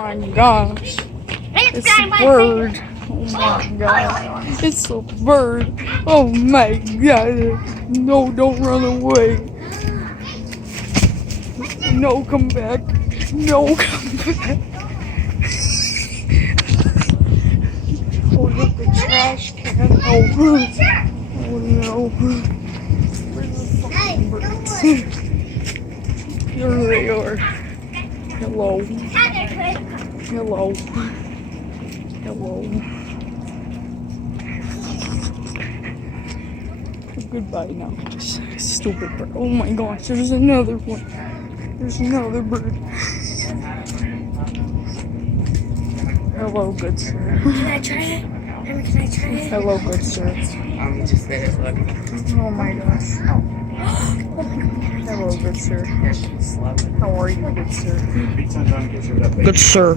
my gosh. It's a bird. Oh my god. It's a bird. Oh my god. No, don't run away. No, come back. No, come back. Oh, look, the trash can. Oh, oh no. Where's the fucking birds? Here they are. Hello. Hello. Hello. Goodbye now. Stupid bird. Oh my gosh, there's another one. There's another bird. Hello, good sir. Can I try it? Can I try it? Hello, good sir. Just let it look. Oh my gosh. Hello, good sir. How are you, good sir? Good sir.